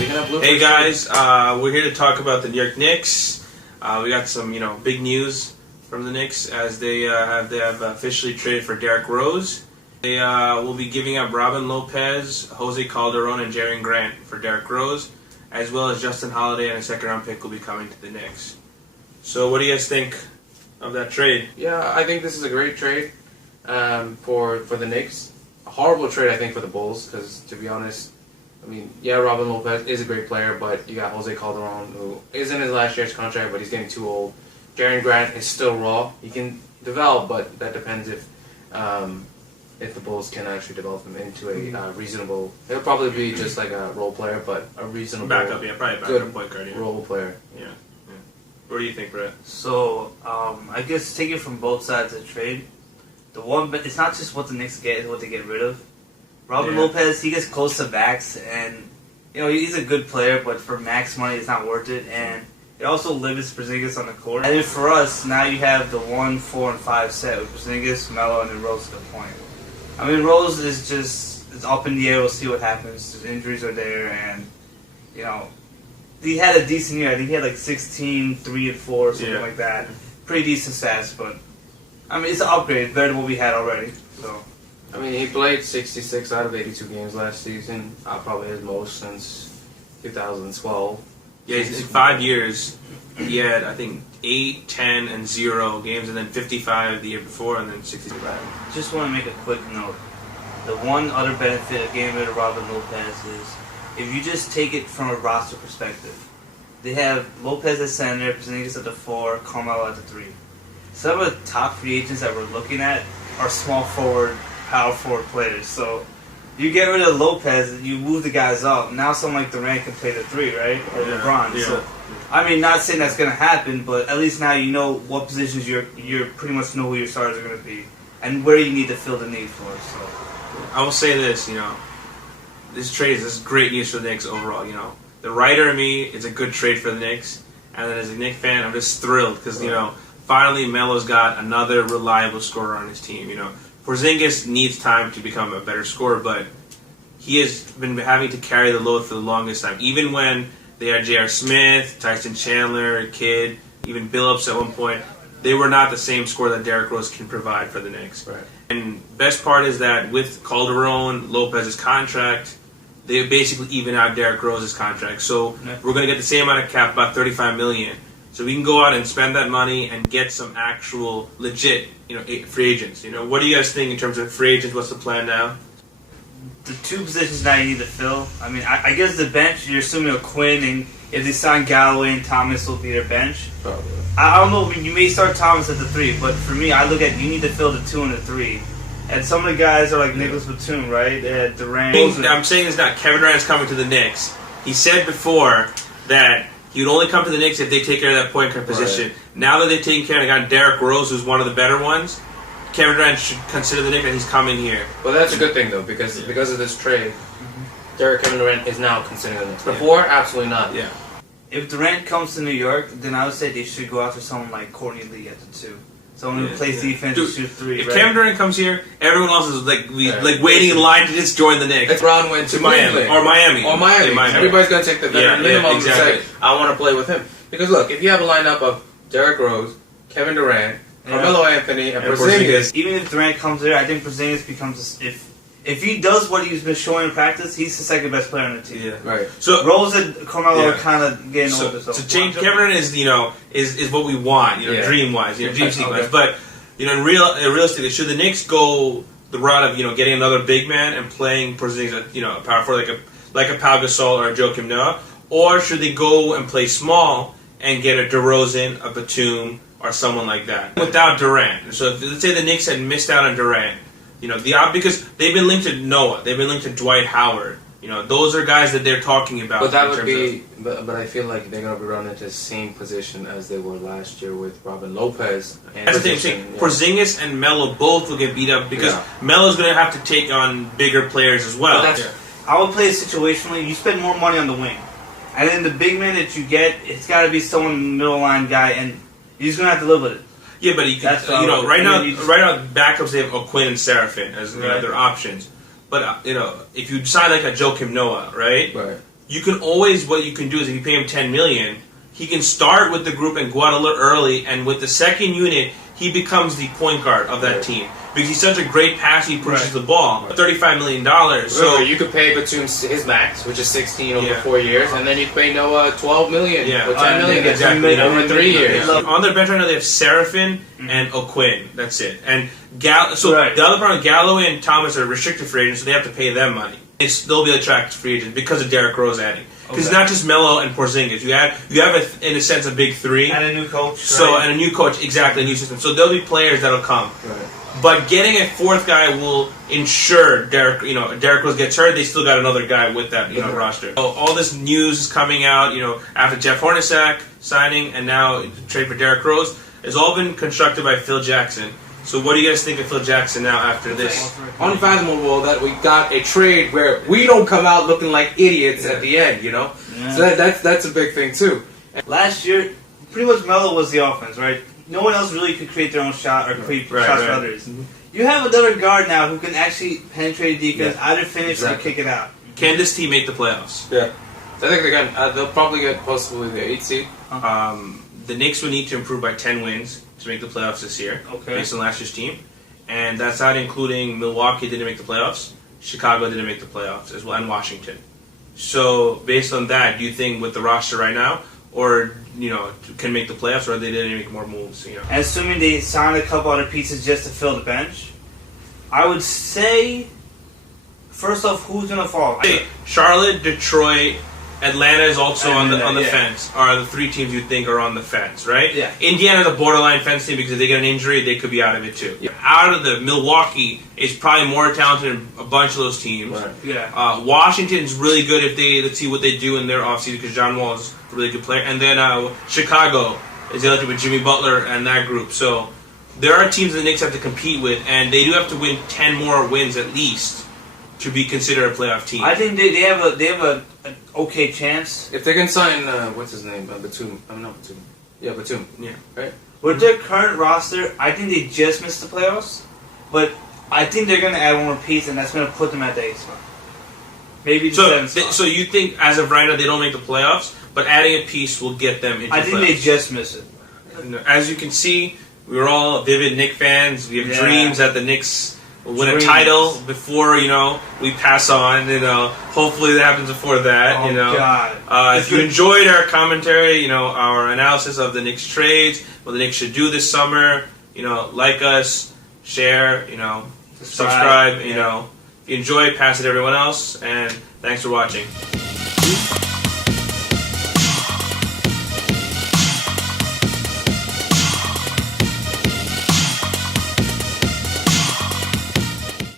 Hey guys, we're here to talk about the New York Knicks. We got some, big news from the Knicks as they have officially traded for Derrick Rose. They will be giving up Robin Lopez, Jose Calderon, and Jerry Grant for Derrick Rose, as well as Justin Holiday and a second-round pick will be coming to the Knicks. So, what do you guys think of that trade? Yeah, I think this is a great trade for the Knicks. A horrible trade, I think, for the Bulls because, to be honest, Robin Lopez is a great player, but you got Jose Calderon, who is in his last year's contract, but he's getting too old. Jerry Grant is still raw. He can develop, but that depends if the Bulls can actually develop him into a reasonable. He'll probably be just like a role player, but a reasonable Backup, good point guard, role player. Yeah. What do you think, Brett? So, I guess take it from both sides of the trade. But it's not just what the Knicks get; it's what they get rid of. Robin Lopez, he gets close to max, and he's a good player, but for max money, it's not worth it. And it also limits Porzingis on the court. And then for us, now you have the 1, 4, and 5 set with Porzingis, Melo, and then Rose to the point. Rose is it's up in the air. We'll see what happens. His injuries are there, and he had a decent year. I think he had like 16, 3, and 4, something like that. Pretty decent stats, but it's an upgrade, better than what we had already. So. He played 66 out of 82 games last season. Probably his most since 2012. Yeah, in 5 years, he had, I think, 8, 10, and 0 games, and then 55 the year before, and then 65. Just want to make a quick note. The one other benefit of getting rid of Robin Lopez is if you just take it from a roster perspective, they have Lopez at center, Porzingis at the 4, Carmelo at the 3. Some of the top free agents that we're looking at are small forward, power forward players. So you get rid of Lopez, you move the guys up. Now someone like Durant can play the 3, right? Or LeBron. Yeah. So not saying that's going to happen, but at least now you know what positions you're pretty much know who your stars are going to be and where you need to fill the need for. So I will say this, this trade is great news for the Knicks overall. The writer in me is a good trade for the Knicks, and then as a Knicks fan, I'm just thrilled because finally Melo's got another reliable scorer on his team. Porzingis needs time to become a better scorer, but he has been having to carry the load for the longest time. Even when they had J.R. Smith, Tyson Chandler, Kidd, even Billups at one point, they were not the same score that Derrick Rose can provide for the Knicks. Right. And best part is that with Calderon, Lopez's contract, they basically even out Derrick Rose's contract. So we're going to get the same amount of cap, about $35 million. So we can go out and spend that money and get some actual legit, free agents. What do you guys think in terms of free agents? What's the plan now? the 2 positions now you need to fill. I guess the bench, you're assuming Quinn, and if they sign Galloway and Thomas will be their bench. Probably. I don't know, you may start Thomas at the 3, but for me, I look at you need to fill the 2 and the 3. And some of the guys are like Nicholas Batum, right? Durant. I'm saying this now. Kevin Durant's coming to the Knicks. He said before that he would only come to the Knicks if they take care of that point guard position. Right. Now that they've taken care of, they got Derrick Rose, who's one of the better ones. Kevin Durant should consider the Knicks, and he's coming here. Well, that's a good thing though, because of this trade, Kevin Durant is now considered the Knicks. Before, absolutely not. Yeah. If Durant comes to New York, then I would say they should go after someone like Courtney Lee at the 2. Someone who plays defense and shoots 3. If right? Kevin Durant comes here, everyone else is like waiting in line to just join the Knicks. If Brown went to Miami or Miami. Everybody's going to take the veteran minimum exactly. and say, I want to play with him. Because look, if you have a lineup of Derrick Rose, Kevin Durant, Carmelo Anthony, and Porzingis. Even if Durant comes there, I think Porzingis becomes if he does what he's been showing in practice, he's the second best player on the team. Yeah. Right. So Rose and Carmelo are kind of getting older. So change Kevin Durant is what we want, dream wise, dream sequence. But realistically, should the Knicks go the route of getting another big man and playing Porzingis, a power forward like a Pau Gasol or a Joakim Noah, or should they go and play small and get a DeRozan, a Batum, or someone like that without Durant? So let's say the Knicks had missed out on Durant, because they've been linked to Noah, they've been linked to Dwight Howard. Those are guys that they're talking about. But that would be, but I feel like they're going to be running into the same position as they were last year with Robin Lopez. And that's the thing I'm saying. Porzingis and Melo both will get beat up because Melo's going to have to take on bigger players as well. I would play it situationally. You spend more money on the wing, and then the big man that you get, it's got to be someone middle line guy, and you're just going to have to live with it. Yeah, but he can, right now backups they have O'Quinn and Seraphin as their options. But if you decide like a Joakim Noah, right? you can always, what you can do is if you pay him $10 million, he can start with the group and go out a little early, and with the second unit, he becomes the point guard of that team. Because he's such a great passer, he pushes the ball. $35 million. So you could pay Batum his max, which is 16 over 4 years, and then you pay Noah $12 million or $10 million exactly. over 3 years. On their bench right now, they have Seraphin and O'Quinn. That's it. And the other part, Galloway and Thomas are restricted free agents, so they have to pay them money. They'll be attracted free agents because of Derrick Rose adding. Because it's not just Melo and Porzingis. You have in a sense a big three and a new coach. And a new coach, exactly, a new system. So there'll be players that'll come. Right. But getting a fourth guy will ensure Derrick Rose gets hurt. They still got another guy with that roster. So all this news is coming out. After Jeff Hornacek signing and now trade for Derrick Rose, it's all been constructed by Phil Jackson. So what do you guys think of Phil Jackson now after this? Unfathomable that we got a trade where we don't come out looking like idiots at the end, Yeah. So that's a big thing too. Last year, pretty much Melo was the offense, right? No one else really could create their own shot or create shots for others. Mm-hmm. You have another guard now who can actually penetrate defense, either finish or kick it out. Can this team make the playoffs? Yeah. I think they'll probably get possibly the 8th seed. The Knicks would need to improve by 10 wins to make the playoffs this year, based on last year's team. And that's not including Milwaukee didn't make the playoffs, Chicago didn't make the playoffs as well, and Washington. So based on that, do you think with the roster right now, or can make the playoffs, or they didn't make more moves? And assuming they signed a couple other pieces just to fill the bench, I would say, first off, who's gonna fall? Charlotte, Detroit, Atlanta is also on the fence. Are the three teams you think are on the fence, right? Yeah. Indiana's a borderline fence team because if they get an injury, they could be out of it too. Yeah. Out of the Milwaukee is probably more talented than a bunch of those teams. Right. Yeah. Washington's really good let's see what they do in their offseason because John Wall is a really good player. And then Chicago is elected with Jimmy Butler and that group. So there are teams the Knicks have to compete with, and they do have to win 10 more wins at least to be considered a playoff team. I think they have an okay chance. If they can sign, what's his name? Batum. Not Batum. Yeah, Batum. Yeah. Right? With their current roster, I think they just missed the playoffs. But I think they're going to add one more piece, and that's going to put them at the 8th spot. Maybe the 7th spot. So you think, as of right now, they don't make the playoffs, but adding a piece will get them into the playoffs? I think they just miss it. As you can see, we're all vivid Knicks fans. We have dreams that the Knicks will win a title before, we pass on. Hopefully that happens before that. Oh, God. If you enjoyed our commentary, our analysis of the Knicks trades, what the Knicks should do this summer, like us, share, subscribe. If you enjoy it, pass it to everyone else. And thanks for watching.